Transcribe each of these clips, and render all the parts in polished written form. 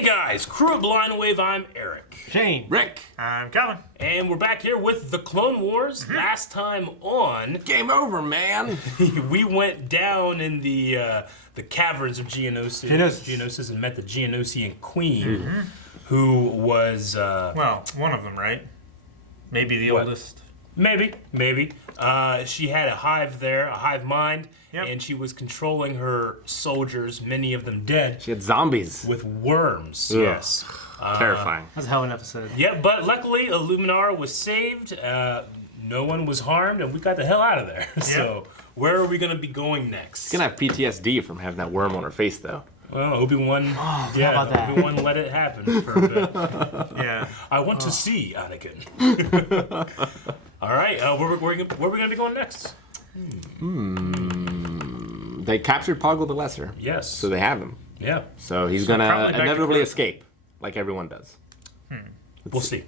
Hey guys, Crew of Blind Wave, I'm Eric. Shane. Rick. I'm Colin. And we're back here with the Clone Wars. Last time on... Game over, man. we went down in the caverns of Geonosis and met the Geonosian Queen, who was... well, one of them, right? Maybe the oldest. Maybe. She had a hive there, a hive mind, and she was controlling her soldiers, many of them dead. She had zombies. With worms, Ugh. yes. Terrifying. That's a hell of an episode. Yeah, but luckily, Illuminara was saved, no one was harmed, and we got the hell out of there. So, where are we going to be going next? She's going to have PTSD from having that worm on her face, though. Well, Obi-Wan, Obi-Wan let it happen for a bit. Yeah. I want to see Anakin. All right, where we going to be going next? They captured Pogle the Lesser. Yes. So they have him. Yeah. So he's going to inevitably escape, like everyone does. We'll see.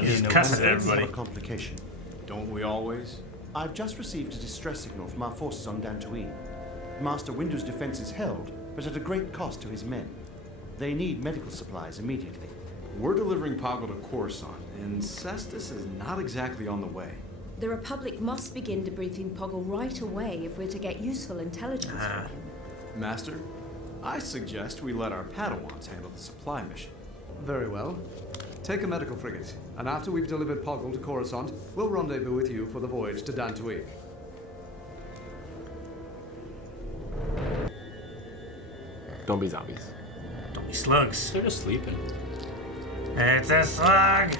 He's cussing at everybody. A complication. Don't we always? I've just received a distress signal from our forces on Dantooine. Master Windu's defense is held, but at a great cost to his men. They need medical supplies immediately. We're delivering Pogle to Coruscant, and Cestus is not exactly on the way. The Republic must begin debriefing Pogle right away if we're to get useful intelligence from him. Master, I suggest we let our Padawans handle the supply mission. Very well. Take a medical frigate, and after we've delivered Pogle to Coruscant, we'll rendezvous with you for the voyage to Dantooine. Don't be zombies. Don't be slugs. They're just sleeping. It's a slug.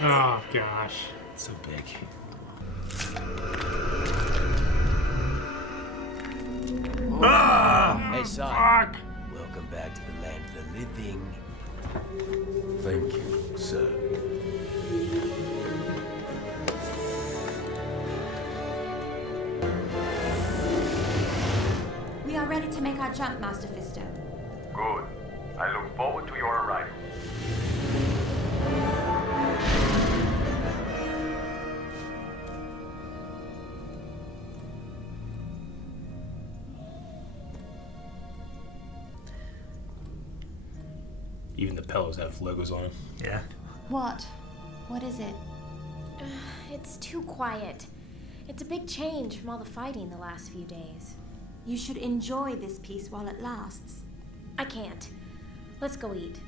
Oh gosh. It's so big. Hey, son. Fuck. Welcome back to the land of the living. Thank you, sir. We are ready to make our jump, Master Fisto. Good. I look forward to your arrival. Even the pillows have logos on them. Yeah. What? What is it? It's too quiet. It's a big change from all the fighting the last few days. You should enjoy this peace while it lasts. I can't. Let's go eat.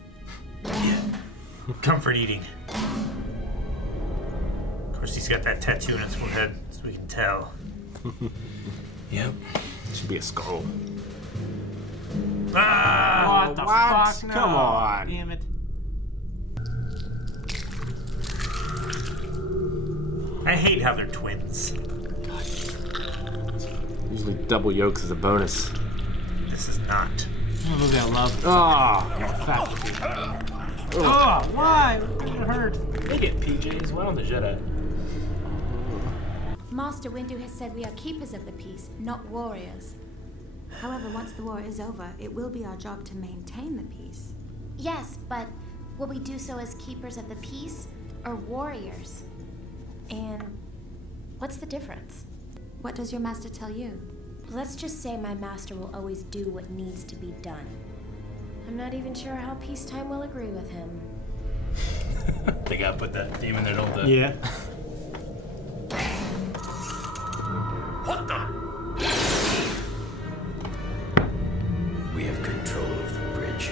Comfort eating. Of course, he's got that tattoo on his forehead, so we can tell. Yep. Should be a skull. Ah! What the fuck? No. Come on. Damn it. I hate how they're twins. Usually double yolks is a bonus. This is not. A movie I love. Oh, Why? It hurt. They get PJs. Why don't the Jedi? Master Windu has said we are keepers of the peace, not warriors. However, once the war is over, it will be our job to maintain the peace. Yes, but will we do so as keepers of the peace or warriors? And what's the difference? What does your master tell you? Let's just say my master will always do what needs to be done. I'm not even sure how peacetime will agree with him. They gotta put that theme in there, don't they? Yeah. What the? We have control of the bridge.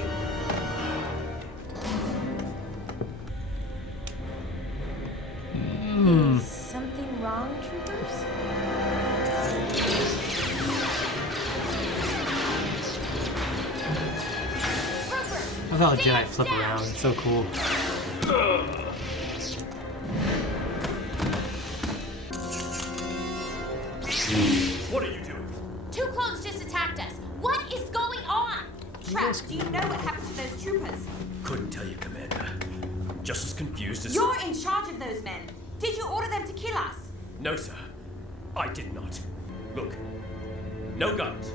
Is something wrong, troopers? I thought the Jedi flip around. It's so cool. What are you doing? Two clones just attacked us. What is going on? Trash, do you know what happened to those troopers? Couldn't tell you, Commander. Just as confused as... You're in charge of those men. Did you order them to kill us? No, sir. I did not. Look. No guns.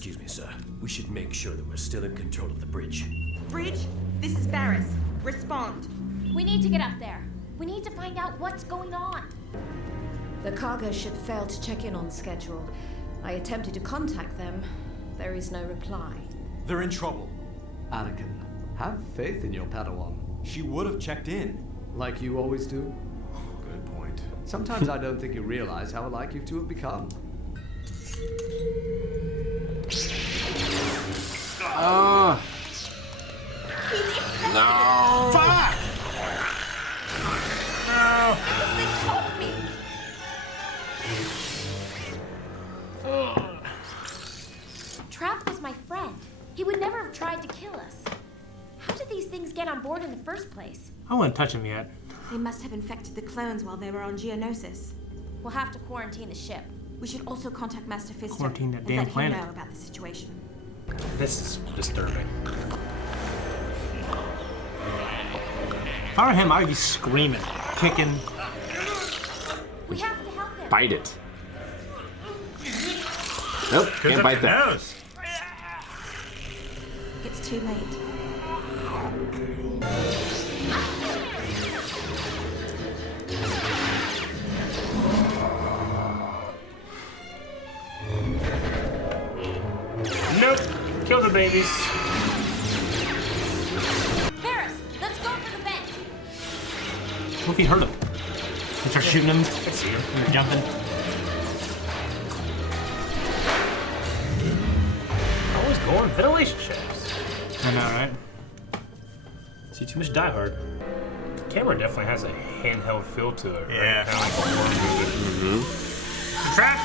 Excuse me, sir. We should make sure that we're still in control of the bridge. Bridge, this is Bariss. Respond. We need to get up there. We need to find out what's going on. The cargo ship failed to check in on schedule. I attempted to contact them. There is no reply. They're in trouble. Anakin, have faith in your Padawan. She would have checked in. Like you always do. Good point. Sometimes I don't think you realize how alike you two have become. No! Fuck! No! This thing caught me! Trap was my friend. He would never have tried to kill us. How did these things get on board in the first place? I wouldn't touch him yet. They must have infected the clones while they were on Geonosis. We'll have to quarantine the ship. We should also contact Master Fister Quarantine that and damn let planet. him know about the situation. This is disturbing. If I were him, I'd be screaming, kicking. We have to help him. Bite it. Nope, can't bite that. Nose. It's too late. Nope. Kill the babies. Bariss, let's go for the vent. What if he hurt him? They start shooting him. I see him. They're jumping. Always going ventilation checks. I know, right? See too much Die Hard. The camera definitely has a handheld feel to it. Right? Yeah. Kind of like a horror movie. The trap.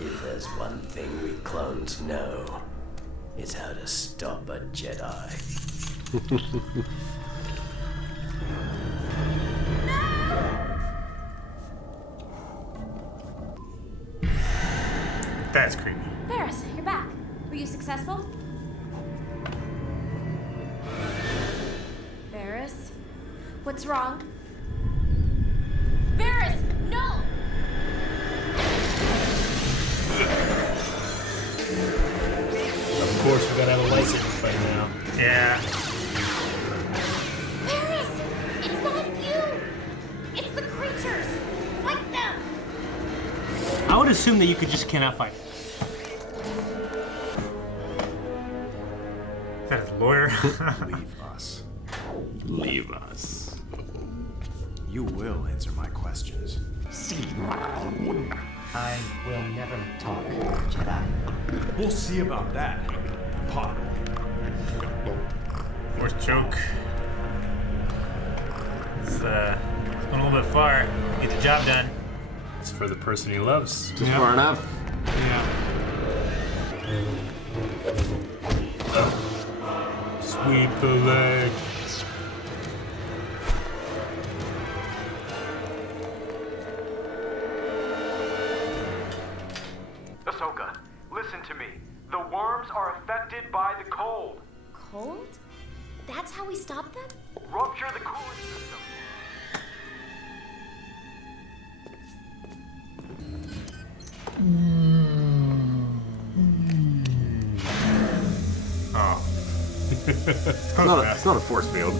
If there's one thing we clones know, it's how to stop a Jedi. That's creepy. Bariss, you're back. Were you successful? Bariss? What's wrong? Bariss, no! Of course, we gotta have a lightsaber fight now. Yeah. Bariss! It's not you! It's the creatures! Fight them! I would assume that you could just cannot fight. Is that his lawyer? Leave us. Leave us. You will answer my questions. I will never talk, Jedi. We'll see about that. Pogle. Force choke. It's going a little bit far. Get the job done. It's for the person he loves. Just far enough. Yeah. Sweep the leg. Ahsoka, listen to me. The worms are affected by the cold. Cold? That's how we stop them? Rupture the cooling system. Oh. It's not a force field.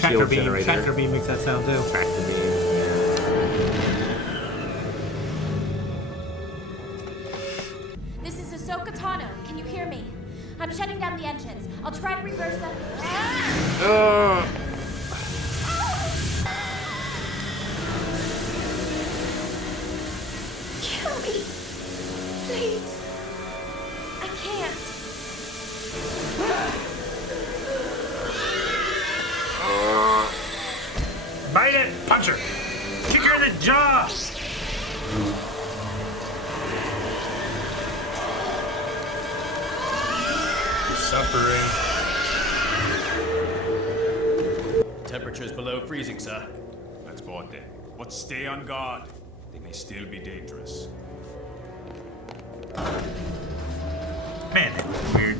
Tractor beam. generator. Tractor beam makes that sound too. Tractor beam. This is Ahsoka Tano. Can you hear me? I'm shutting down the engines. I'll try to reverse them. Kill me! Please. I can't. Bite it! Punch her! Kick her in the jaw! Suffering. Temperature's below freezing, sir. That's bought then. But stay on guard. They may still be dangerous. Man, that's weird.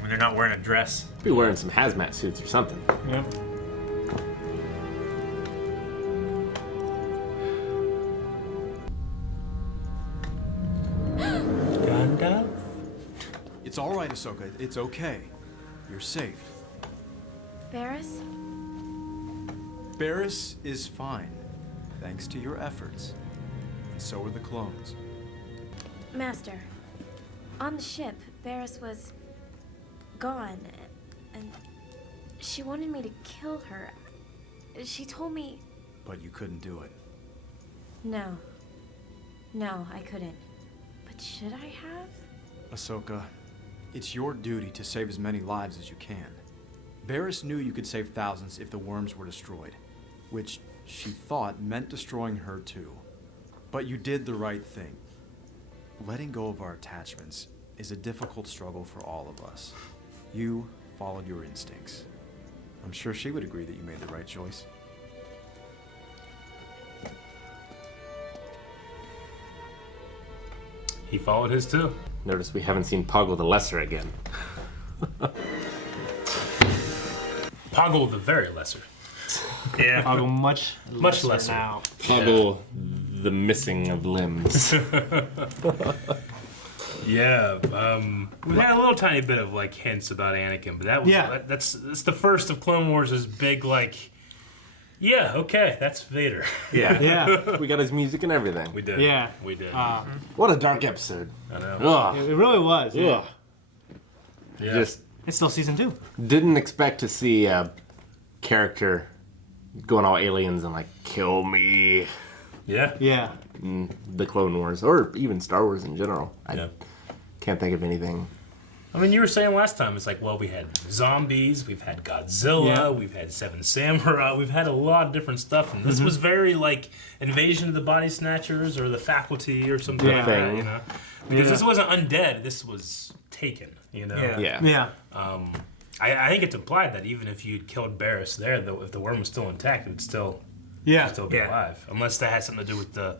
When they're not wearing a dress. Be wearing some hazmat suits or something. Yeah. right, Ahsoka. It's okay. You're safe. Bariss? Bariss is fine, thanks to your efforts. And so are the clones. Master, on the ship, Bariss was gone, and she wanted me to kill her. She told me... But you couldn't do it. No. No, I couldn't. But should I have? Ahsoka, it's your duty to save as many lives as you can. Bariss knew you could save thousands if the worms were destroyed, which she thought meant destroying her too. But you did the right thing. Letting go of our attachments is a difficult struggle for all of us. You followed your instincts. I'm sure she would agree that you made the right choice. He followed his too. Notice we haven't seen Pogle the Lesser again. Pogle the very lesser. Yeah. Pogle much lesser now. Pogle the missing of limbs. Yeah, we had a little tiny bit of like hints about Anakin, but that was that's the first of Clone Wars' big like. Yeah, okay, that's Vader. Yeah. Yeah. We got his music and everything. We did. Yeah. We did. What a dark episode. I know. Ugh. It really was. Yeah. Ugh. Yeah. Just It's still season 2. didn't expect to see a character going all aliens and like, kill me. Yeah. Yeah. In the Clone Wars, or even Star Wars in general. I can't think of anything. I mean, you were saying last time, it's like, well, we had zombies, we've had Godzilla, we've had Seven Samurai, we've had a lot of different stuff, and this was very like Invasion of the Body Snatchers or the Faculty or something like that, you know? Because this wasn't undead, this was taken, you know? Yeah. I think it's implied that even if you'd killed Bariss there, though, if the worm was still intact, it would still be alive. Unless that has something to do with the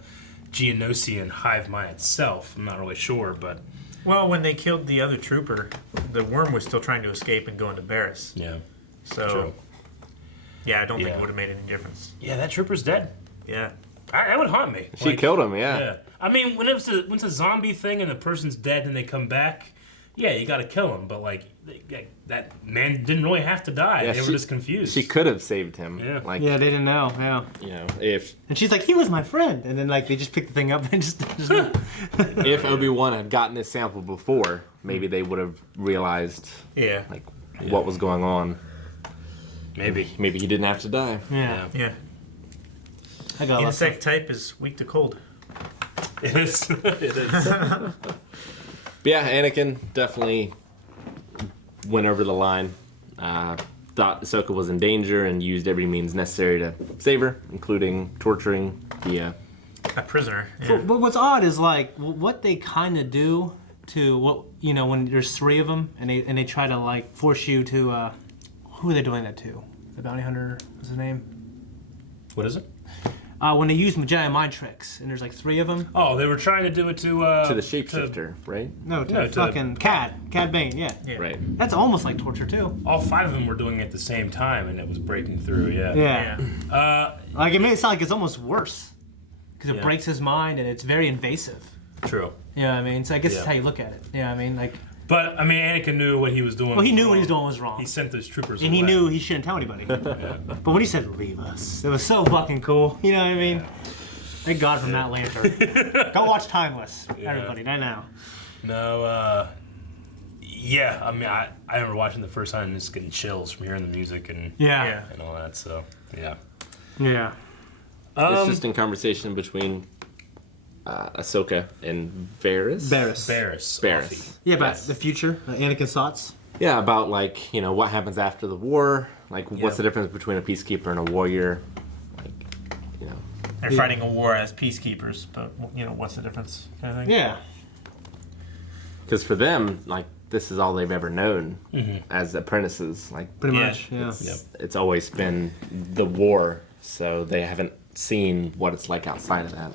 Geonosian hive mind itself. I'm not really sure, but... Well, when they killed the other trooper, the worm was still trying to escape and go into Bariss. Yeah. So, True. Yeah, I don't think it would have made any difference. Yeah, that trooper's dead. Yeah. That would haunt me. She killed him, yeah. I mean, when it's a zombie thing and the person's dead and they come back, yeah, you gotta kill him. But, like, that man didn't really have to die. Yeah, they were just confused. She could have saved him. Yeah. Like, Yeah, they didn't know. Yeah. you know, if And she's like, he was my friend. And then, like, they just picked the thing up and just if Obi-Wan had gotten this sample before, maybe they would have realized like what was going on. Maybe he didn't have to die. Yeah. I got Insect type is weak to cold. It is. It is. But yeah, Anakin definitely went over the line. Thought Ahsoka was in danger and used every means necessary to save her, including torturing the a prisoner. But what's odd is like what they kind of do to what when there's 3 of them and they try to like force you to who are they doing that to? The bounty hunter, what's his name? What is it? When they use Jedi mind tricks and there's like 3 of them. Oh, they were trying to do it to the shapeshifter, right? No, to fucking Cad Bane, yeah. Right. That's almost like torture too. All 5 of them were doing it at the same time, and it was breaking through. Yeah. Like it made it sound like it's almost worse because it Yeah. breaks his mind and it's very invasive. True. You know what I mean? So I guess Yeah. that's how you look at it. You know what I mean? Like. But I mean, Anakin knew what he was doing. Well, he was knew wrong. what he was doing was wrong. He sent those troopers And he away. knew he shouldn't tell anybody. But when he said, leave us, it was so fucking cool. You know what I mean? Thank God for Matt Lanter. Go watch Timeless, everybody, right now. No, yeah, I mean, I remember watching the first time and just getting chills from hearing the music and and all that, so, yeah. Yeah. It's just in conversation between Ahsoka and Bariss. Bariss. Yeah, about the future, Anakin's thoughts. Yeah, about like, what happens after the war, like what's the difference between a peacekeeper and a warrior, They're fighting a war as peacekeepers, but what's the difference? Kind of thing. Yeah. Because for them, like, this is all they've ever known as apprentices. Like, pretty much, yeah. It's always been the war, so they haven't seen what it's like outside of that.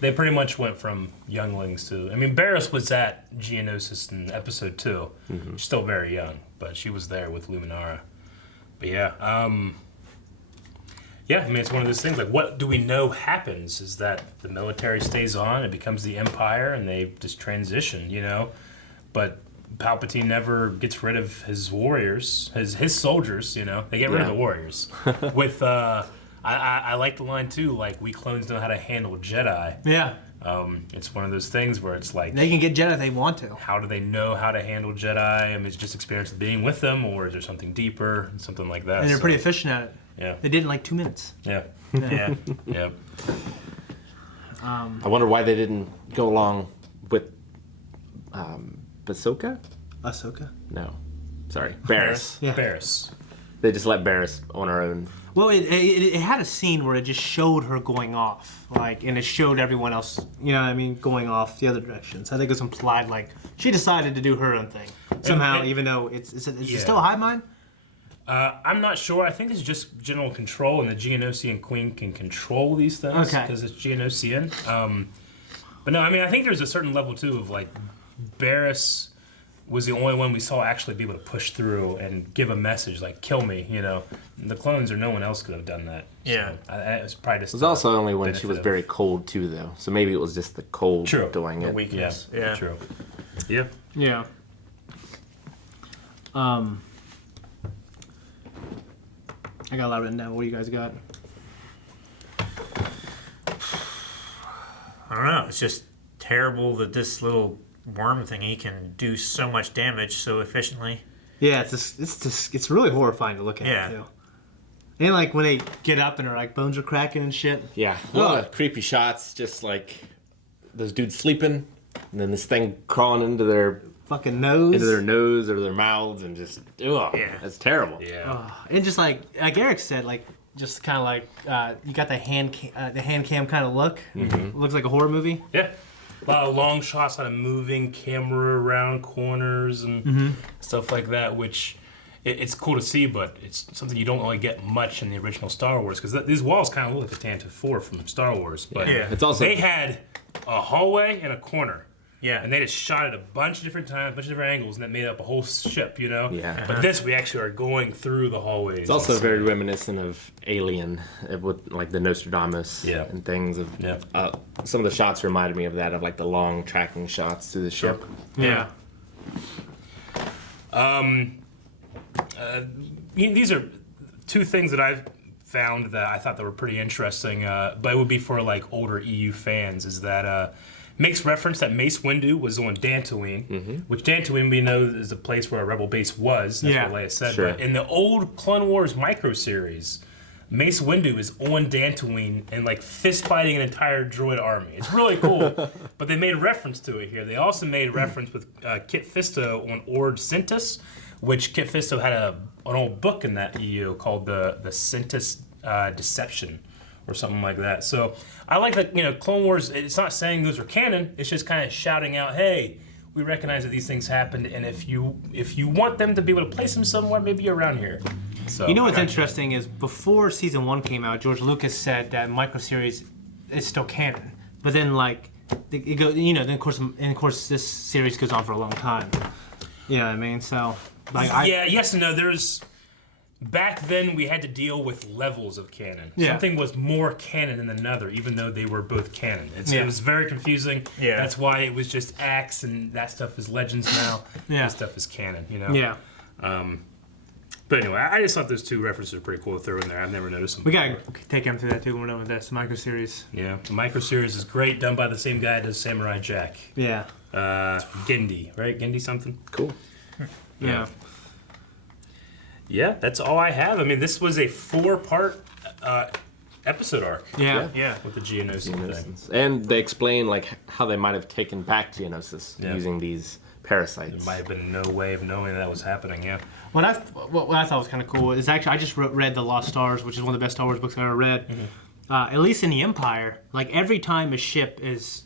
They pretty much went from younglings to... I mean, Bariss was at Geonosis in episode 2. She's still very young, but she was there with Luminara. But yeah, yeah, I mean, it's one of those things, like, what do we know happens is that the military stays on, it becomes the Empire, and they just transition, But Palpatine never gets rid of his warriors, his soldiers. You know, they get rid of the warriors. With I like the line too. Like, we clones know how to handle Jedi. Yeah. It's one of those things where it's like, they can get Jedi if they want to. How do they know how to handle Jedi? I mean, it's just experience of being with them, or is there something deeper, something like that? And they're pretty efficient at it. Yeah. They did it in like 2 minutes. Yeah. Yeah. Yeah. I wonder why they didn't go along with Ahsoka? Ahsoka? No. Sorry. Bariss. Yeah. Bariss. They just let Bariss on her own. Well, it had a scene where it just showed her going off, like, and it showed everyone else, you know what I mean, going off the other direction. So I think it was implied, like, she decided to do her own thing somehow, even though it's it still a hive mind? I'm not sure. I think it's just general control, and the Geonosian Queen can control these things because it's Geonosian. But no, I mean, I think there's a certain level too of like Bariss was the only one we saw actually be able to push through and give a message like "kill me," you know. And the clones or no one else could have done that. Yeah, so, it was probably just. It was also only when she was very cold too, though. So maybe it was just the cold doing it. The weakness. Yeah. True. Yeah. Yeah. I got a lot written down. What do you guys got? I don't know. It's just terrible that this little worm thingy can do so much damage so efficiently. Yeah, it's really horrifying to look at too. And like when they get up and their like bones are cracking and shit. Yeah, a lot of creepy shots, just like those dudes sleeping, and then this thing crawling into their fucking nose, or their mouths, and just it's terrible. Yeah, and just like Eric said, like just kind of like you got the hand cam kind of look. Mm-hmm. Looks like a horror movie. Yeah. A lot of long shots on a moving camera around corners and stuff like that, which it's cool to see, but it's something you don't really get much in the original Star Wars, because these walls kind of look like the Tantive 4 from Star Wars. But it's also they had a hallway and a corner. Yeah. And they just shot it a bunch of different times, a bunch of different angles, and that made up a whole ship, you know? Yeah. But this, we actually are going through the hallways. It's also very reminiscent of Alien, with like the Nostradamus and things. Some of the shots reminded me of that, of like the long tracking shots through the ship. Yeah. These are two things that I've found that I thought that were pretty interesting, but it would be for like older EU fans, is that makes reference that Mace Windu was on Dantooine, which Dantooine we know is the place where a rebel base was. That's what Leia said. Sure. But in the old Clone Wars micro series, Mace Windu is on Dantooine and like fist fighting an entire droid army. It's really cool. But they made reference to it here. They also made reference with Kit Fisto on Ord Sintis, which Kit Fisto had an old book in that EU called the Sintis Deception, or something like that. So I like that, you know, Clone Wars, it's not saying those are canon, it's just kind of shouting out, hey, we recognize that these things happened, and if you want them to be able to place them somewhere, maybe around here. So you know what's interesting is before season 1 came out, George Lucas said that microseries is still canon. But then like it goes, you know, then of course this series goes on for a long time. You know what I mean? So like yes and no. There's back then we had to deal with levels of canon. Yeah. Something was more canon than another, even though they were both canon. It was very confusing. Yeah. That's why it was just acts, and that stuff is legends now. Yeah. This stuff is canon, you know? Yeah. But anyway, I just thought those two references are pretty cool to throw in there. I've never noticed them We before. gotta take him through that too when we're done with this microseries. Yeah, the microseries is great, done by the same guy that does Samurai Jack. Yeah. Gendy, right? Gendy something? Cool. Yeah. Yeah, that's all I have. I mean, this was a 4-part episode arc. Yeah. With the Geonosis thing. And they explain like how they might have taken back Geonosis using these parasites. There might have been no way of knowing that was happening, yeah. What I thought was kind of cool is actually I just read The Lost Stars, which is one of the best Star Wars books I ever read. At least in the Empire, like every time a ship is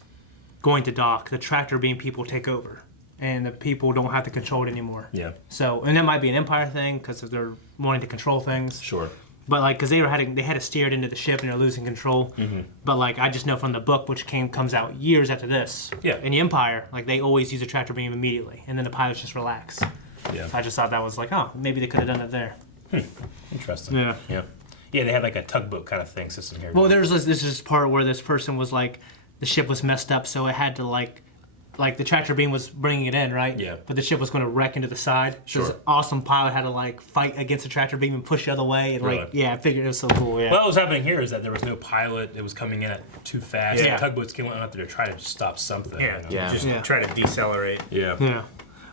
going to dock, the tractor beam people take over, and the people don't have to control it anymore. Yeah. So, and that might be an Empire thing because they're wanting to control things. Sure. But like, because they had to steer it into the ship and they're losing control. But like, I just know from the book, which comes out years after this. Yeah. In the Empire, like they always use a tractor beam immediately, and then the pilots just relax. Yeah. I just thought that was like, oh, maybe they could have done it there. Interesting. Yeah. Yeah. Yeah, they had like a tugboat kind of thing system here. Well, there's this part where this person was like, the ship was messed up, so it had to like like the tractor beam was bringing it in, right? Yeah. But the ship was going to wreck into the side. So Sure. this awesome pilot had to like fight against the tractor beam and push the other way, and Really? like, yeah, I figured it was so cool. Yeah. Well, what was happening here is that there was no pilot. It was coming in too fast. Yeah. The tugboats came out there to try to stop something. Yeah, you know? just try to decelerate. Yeah. Yeah.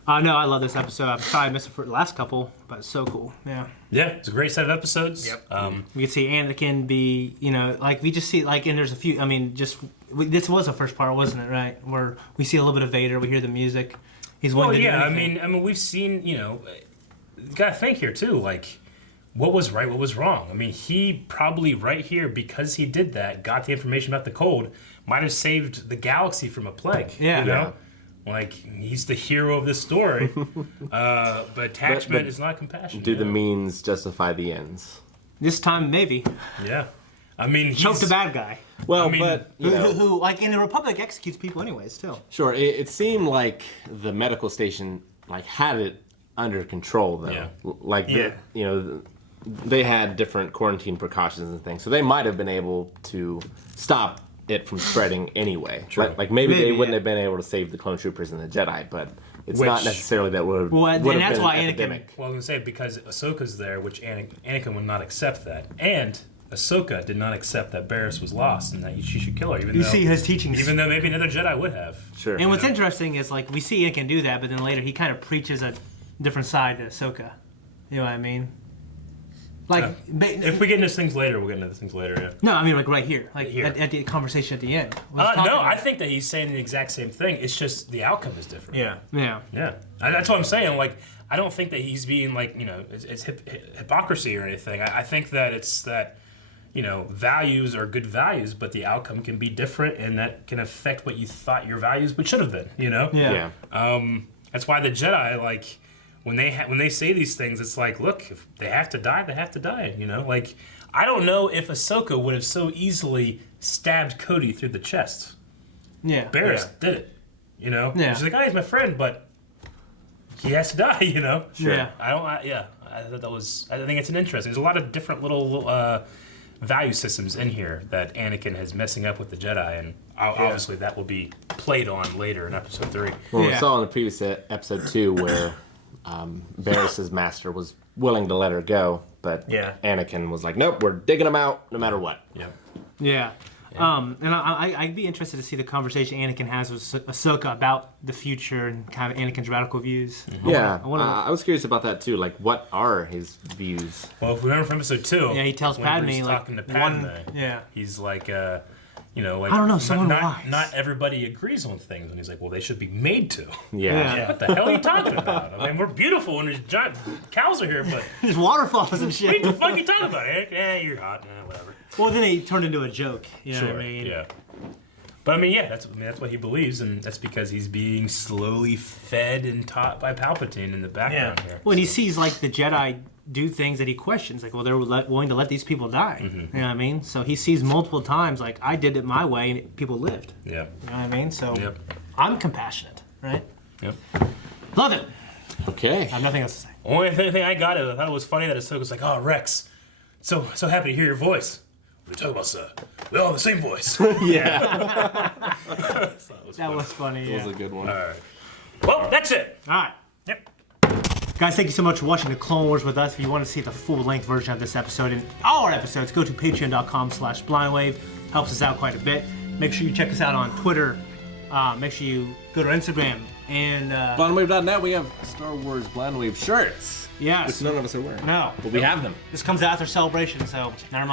No, I love this episode. I'm sorry I missed it for the last couple, but it's so cool. Yeah. Yeah, it's a great set of episodes. Yep. We can see Anakin be, like we just see, like, and there's a few. I mean, this was the first part, wasn't it? Right, where we see a little bit of Vader. We hear the music. He's willing to do anything. I mean, we've seen. You gotta think here too. Like, what was right? What was wrong? I mean, he probably right here because he did that, got the information about the cold, might have saved the galaxy from a plague. Yeah. You know? Like, he's the hero of this story, but attachment is not compassion. Do the means justify the ends? This time, maybe. Yeah. I mean, choke the bad guy. Well, I mean, but you know, who, like in the Republic, executes people anyways too. Sure, it seemed like the medical station like had it under control though. Yeah. Like they had different quarantine precautions and things, so they might have been able to stop it from spreading anyway. Sure. Like maybe they wouldn't have been able to save the clone troopers and the Jedi, but it's not necessarily that would. Well, and that's why epidemic. Well, I was gonna say because Ahsoka's there, which Anakin would not accept that, and Ahsoka did not accept that Bariss was lost and that she should kill her. Even You though, see his teachings. Even though maybe another Jedi would have. Sure. And what's interesting is like we see Anakin do that, but then later he kind of preaches a different side to Ahsoka. You know what I mean? Like, if we get into things later, we'll get into things later. Yeah. No, I mean like right here, like Here. At the conversation at the end. No, I think that he's saying the exact same thing. It's just the outcome is different. Yeah. Yeah. Yeah. That's what I'm saying. Like, I don't think that he's being like, it's hypocrisy or anything. I think that it's that, values are good values, but the outcome can be different, and that can affect what you thought your values should have been. Yeah. That's why the Jedi, like, when they say these things, it's like, look, if they have to die, they have to die. Like, I don't know if Ahsoka would have so easily stabbed Cody through the chest. Yeah. Barriss did it. Yeah. She's like, oh, he's my friend, but he has to die. Sure. Yeah. I thought that was. I think it's an interesting. There's a lot of different little value systems in here that Anakin is messing up with the Jedi, and obviously that will be played on later in Episode 3. Well, we saw in the previous episode 2 where Barriss's master was willing to let her go, but Anakin was like, nope, we're digging him out no matter what. Yeah. Yeah. And I'd be interested to see the conversation Anakin has with Ahsoka about the future and kind of Anakin's radical views. Yeah, I was curious about that too. Like, what are his views? Well, if we remember from Episode 2, yeah, he tells whenever Padme, he's like, talking to Padme, yeah, he's like, like I don't know, someone wise. not everybody agrees on things, and he's like, well, they should be made to. Yeah. What the hell are you talking about? I mean, we're beautiful and there's giant cows are here, but there's waterfalls and shit. What the fuck are you talking about, Eric? You're hot. Whatever. Well, then he turned into a joke. You know Sure. what I mean? Yeah. But I mean, yeah, that's what he believes, and that's because he's being slowly fed and taught by Palpatine in the background here. When he sees like the Jedi do things that he questions, like, well, they're willing to let these people die. Mm-hmm. You know what I mean? So he sees multiple times, like, I did it my way, and people lived. Yeah. You know what I mean? So Yep. I'm compassionate, right? Yep. Love it. Okay. I have nothing else to say. Only thing I got, I thought it was funny that Ahsoka's like, oh, Rex, so happy to hear your voice. What are you talking about, sir? We all have the same voice. Yeah. That was funny. That was a good one. All right. Well, that's it. All right. Yep. Guys, thank you so much for watching the Clone Wars with us. If you want to see the full-length version of this episode and all our episodes, go to patreon.com/blindwave. Helps us out quite a bit. Make sure you check us out on Twitter. Make sure you go to Instagram and Blindwave.net. We have Star Wars Blindwave shirts. Yes. Which none of us are wearing. No. But we have them. This comes out after celebration, so never mind.